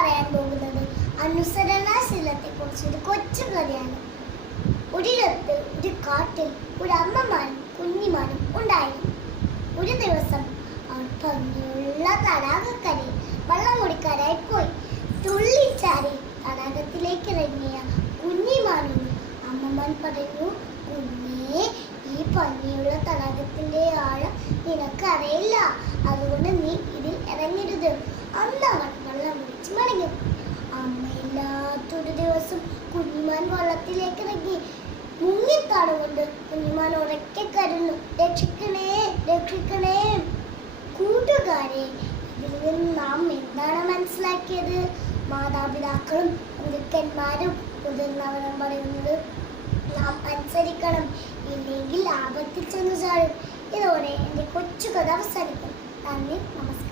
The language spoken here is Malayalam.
പറയാൻ പോകുന്നത് അനുസരണാശീലത്തെ കുറിച്ച് ഒരു കൊച്ചു കഥയാണ്. ഒരിടത്ത് ഒരു കാട്ടിൽ ഒരു അമ്മമാനും കുഞ്ഞിമാനും ഉണ്ടായിരുന്നു. ഒരു ദിവസം അവർ ഭംഗിയുള്ള തടാകക്കരയിൽ വെള്ളം കുടിക്കാനായി പോയി. തുള്ളിച്ചാരി തടാകത്തിലേക്ക് ഇറങ്ങിയ കുഞ്ഞിമാനോട് അമ്മമാൻ പറഞ്ഞു, കുഞ്ഞേ, ഈ ഭംഗിയുള്ള തടാകത്തിന്റെ ആഴം നിനക്കറിയില്ല, അതുകൊണ്ട് നീ ഇതിൽ ഇറങ്ങരുത്. അന്നവൻ വെള്ളം കുടിച്ച് മടങ്ങി. അമ്മയില്ലാത്തൊരു ദിവസം കുഞ്ഞിമാൻ വെള്ളത്തിലേക്ക് ഇറങ്ങി. മുങ്ങിത്താടുകൊണ്ട് കുഞ്ഞിമാൻ ഉറക്കെ കരഞ്ഞു, രക്ഷിക്കണേ, രക്ഷിക്കണേ. കൂട്ടുകാരെ, ഇതിൽ നിന്ന് നാം എന്താണ് മനസ്സിലാക്കിയത്? മാതാപിതാക്കളും ഗുരുക്കന്മാരും മുതിർന്നവരും പറയുന്നത് നാം അനുസരിക്കണം, ഇല്ലെങ്കിൽ ആപത്തിൽ ചെന്ന് ചാടും. ഇതോടെ എൻ്റെ കൊച്ചു കഥ അവസാനിക്കും. നന്ദി, നമസ്കാരം.